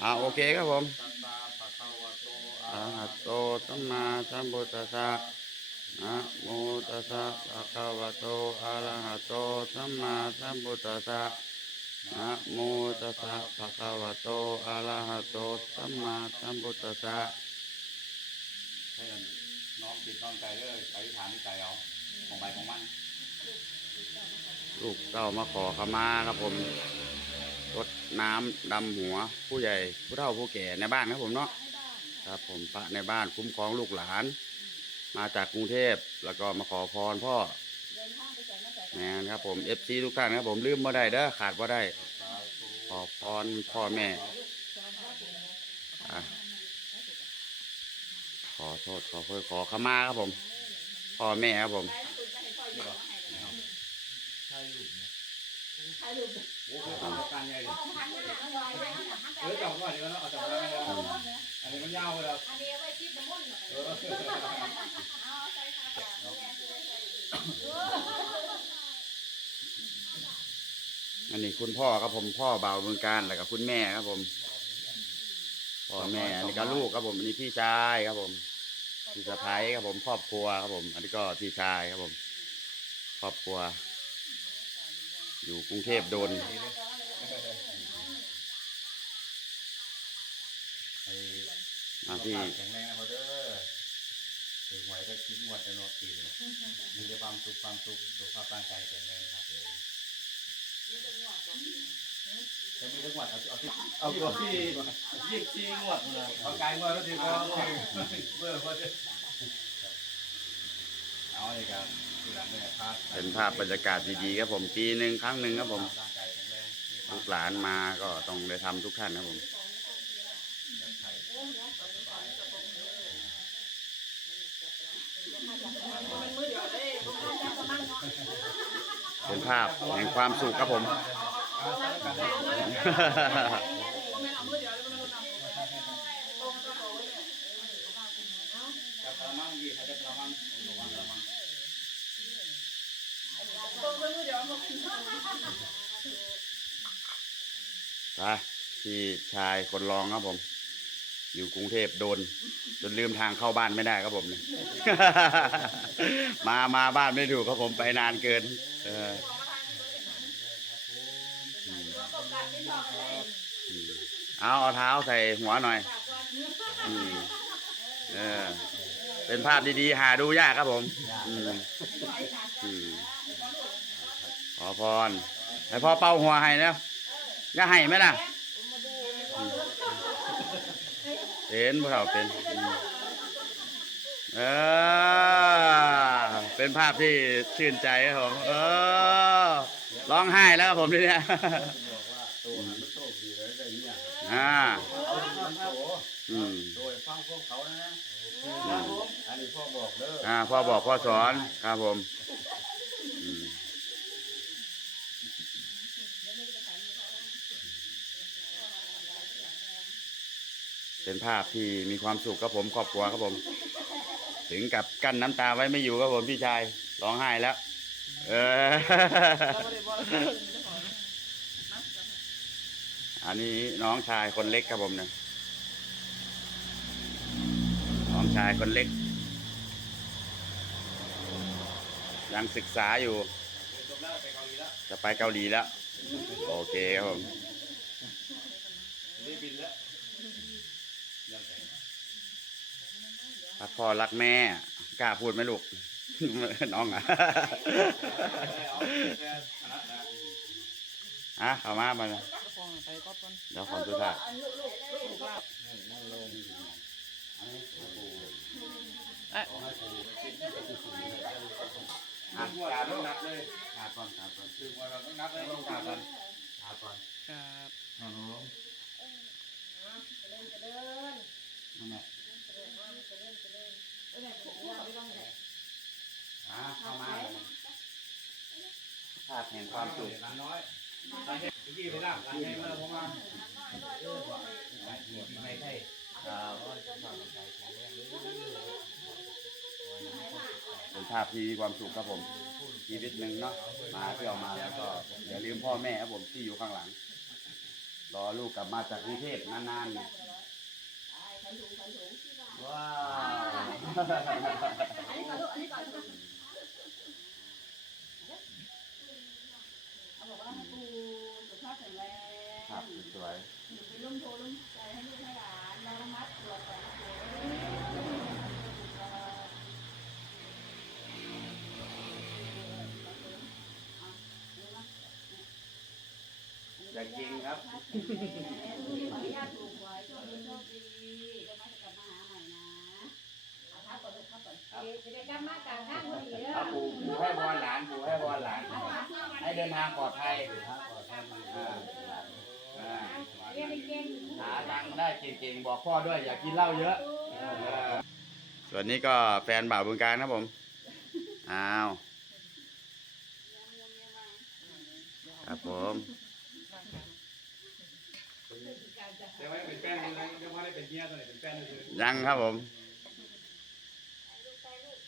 อ่าโอเคครับผมสัมมาปะคะวะโตอะระหะโตสัมมาสัมพุทธัสสะนะโมตัสสะภะคะวะโตอะระหะโตสัมมาสัมพุทธัสสะนะโมตัสสะภะคะวะโตอะระหะโตสัมมาสัมพุทธัสสะให้น้องติดน้องใจเด้อไปฐานที่ใจเอาของไปของมัน ลูกเต้ามาขอขมาครับผม รดน้ำดำหัวผู้ใหญ่ผู้เฒ่าผู้แก่ในบ้านครับผมเนาะครับ ผมพระในบ้านคุ้มครองลูกหลาน มาจากกรุงเทพแล้วก็มาขอพรพ่อเดินทางไปใส่มาใส่แมนครับผมเอฟซีทุกท่านครับผมลืมบ่ได้เด้อขาดบ่ได้ ขอพรพ่อแม่ขอโทษขอเพื่อขอขมาครับผมพ่อแม่ครับผม ไปแล้วคุณก็ให้พ่ออยู่มาให้เลยใช่ลูกเนี่ยถ่ายรูปโอ้โหทำการใหญ่ดิพ่อพันหน้าเอาไว้ไว้ข้างหลังเออจับก่อนเดี๋ยวเราเอาจับได้ไหมครับอันนี้มันยาวเลยครับอันนี้ไว้คิดน้ำมันเออเอาใส่ค่ะจ้ะอันนี้คุณพ่อครับผมพ่อเบาเมืองการแล้วก็คุณแม่ครับผมพ่อแม่อันนี้ก็ลูกครับผมอันนี้พี่ชายครับผมพี่สะพ้ายครับผมครอบครัวครับผม อันนี้ก็พี่ชายครับผม ครอบครัว อยู่กรุงเทพโดนอ้อะพี่แข็งแรงนะพอเด้อถึงไหวได้คิดงวดในรอบปีเลยมีแต่ความสุขความสุขสุขภาพร่างกายแข็งแรงนะครับผมจะมีทั้งหมดเอาเอาที่เอาที่ยี่สิบงวดเลยเอากายงวดแล้วทีก็เมื่อพอจะ เอาเลยครับที่หลังเนี่ยพาเป็นภาพบรรยากาศดีๆครับผมปีหนึ่งครั้งหนึ่งครับผมร่างกายแข็งแรงมีควาลูมกหลานมาก็ต้องได้ทำทุกท่านครับผม แบบไทยมันมือเดียวเลยพวกเราจะผมเป็นภาพแห่งความสุขครับผมเราจะประมาณเนาะพวกแม่เอาแล้วมัน ยวมันไปพี่ชายคนรองครับผม อยู่กรุงเทพโดน จนลืมทางเข้าบ้านไม่ได้ครับผมเนี่ย มามาบ้านไม่ถูกครับผมไปนานเกิน เออเอาเอาเท้าใส่หัวหน่อย เออ เป็นภาพดีๆ หาดูยากครับผมอืมอืมขอพรให้พ่อเป่าหัวให้นะอย่าให้ไหมล่ะเป็นพวกเราเป็นอืมเออเป็นภาพที่ชื่นใจครับผมเออร้องไห้แล้วครับผมทีเนี้ยบอกว่า อืมโดยฟังพวกเขานะอันนี้พ่อบอกเด้ออ่าพ่อบอกพ่อสอนครับผมอืมเป็นภาพที่มีความสุขครับผมครอบครัวครับผม ถึงกับกั้นน้ำตาไว้ไม่อยู่ครับผมพี่ชายร้องไห้แล้ว เออ อันนี้น้องชายคนเล็กครับผมเนี่ย น้องชายคนเล็ก ยังศึกษาอยู่ จะไปเกาหลีแล้ว โอเคครับผมได้บินแล้วรักพ่อรักแม่ กล้าพูดไหมลูก น้องอะเอาแค่อันนั้นนะอะเอามามาเลยฟองไปก็ต้นเดี๋ยวขอสุดท้าย ลูกลูกลูกถูกลาบนั่งลงอันนี้ปูเอ้ยให้ปูอะกาต้องนับเลยขาดก่อนขาดก่อนถึงวันเราต้องนับเลยต้องขาดกันขาดก่อนครับครับผมเดินเดินนั่นแหละเดินเดินเดินเดินเดินผูกหัวไม่ต้องเลยอะเข้ามาภาพแห่งความสุขน้อยร้านเมื่อกี้ไปลากร้านใหญ่มาแล้วผมมาไม่ใช่ ครับเป็น ภาพที่มีความสุขครับผมชีวิตหนึ่งเนาะมาเที่ยวมาแล้วก็อย่าลืมพ่อแม่ครับผมที่อยู่ข้างหลัง รอลูกกลับมาจากกรุงเทพนานๆนะว้าวอันนี้ก่อนลูกอันนี้ก่อนเขาบอกว่าให้ปูสุขภาพแข็งแรงครับสวยอยู่เป็นร่มโพล่มใจให้ลูกให้หลานเราระมัดตัวแต่ละ อยากจริงครับ ขออนุญาตถูกไว้โชคดีโชคดีก็มาจะกลับมาหาใหม่นะเอาพักก่อนลูกพักก่อนจะได้กลับมากลางทางพอดีเด้อปู่ปู่ให้พรหลานปู่ให้พรหลานให้เดินทางปลอดภัยอ่าอ่าเรียนเก่งหาตังค์ได้เก่งๆ บอกพ่อด้วยอย่ากินเหล้าเยอะส่วนนี้ก็แฟนบ่าวบึงการครับผม อ้าว ครับผม เดี๋ยวไว้เป็นแป้นเลยนะเดี๋ยวว่าได้เป็นเฮียตัวไหนเป็นแป้นเลยยังครับผม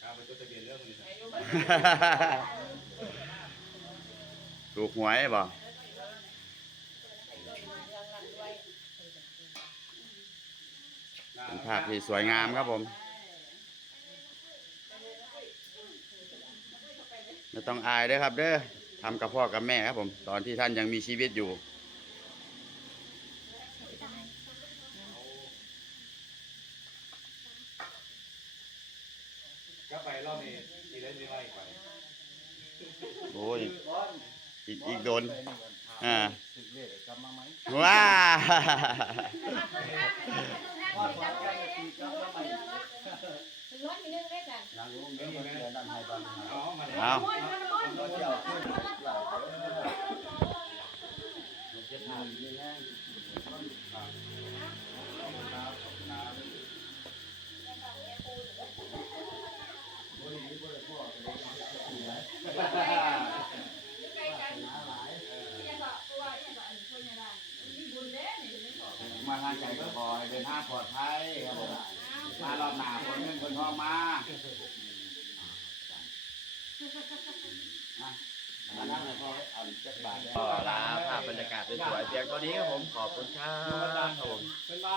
ครับเป็นตัวทะเบียนเรื่องมันเลยถูกหวยบ่เป็นภาพที่สวยงามครับผม ไม่ต้องอายเด้อครับเด้อทำกับพ่อกับแม่ครับผม ตอนที่ท่านยังมีชีวิตอยู่ ก็ไปรอบนี้ทีได้ไม่ไหวไปโอ้ย อีกอีกโดน อ่าถึงเลขกลับมาไหมว้าร้อยมีนึงได้กันยังรู้ไม่มีเดือนดันให้ตอนอ๋อมาแล้วเอาม้วนมันม้วนเราเที่ยวขึ้นเราเจ็ดพันนี่แห้ง ใกล้กันยังก็ตัวยังก็อันคนยังได้มีบุญเด้นี่ไม่ขอ มาทางไกลก็ขอให้เดินทาง ปลอดภัยครับผมมารอบหน้าคนเงินคนทองมามานั่งเลยพ่อเอาจักบาทก็ลาภาพบรรยากาศสวยๆเพียงเท่านี้ครับผมขอบคุณครับผมเป็นบ้าน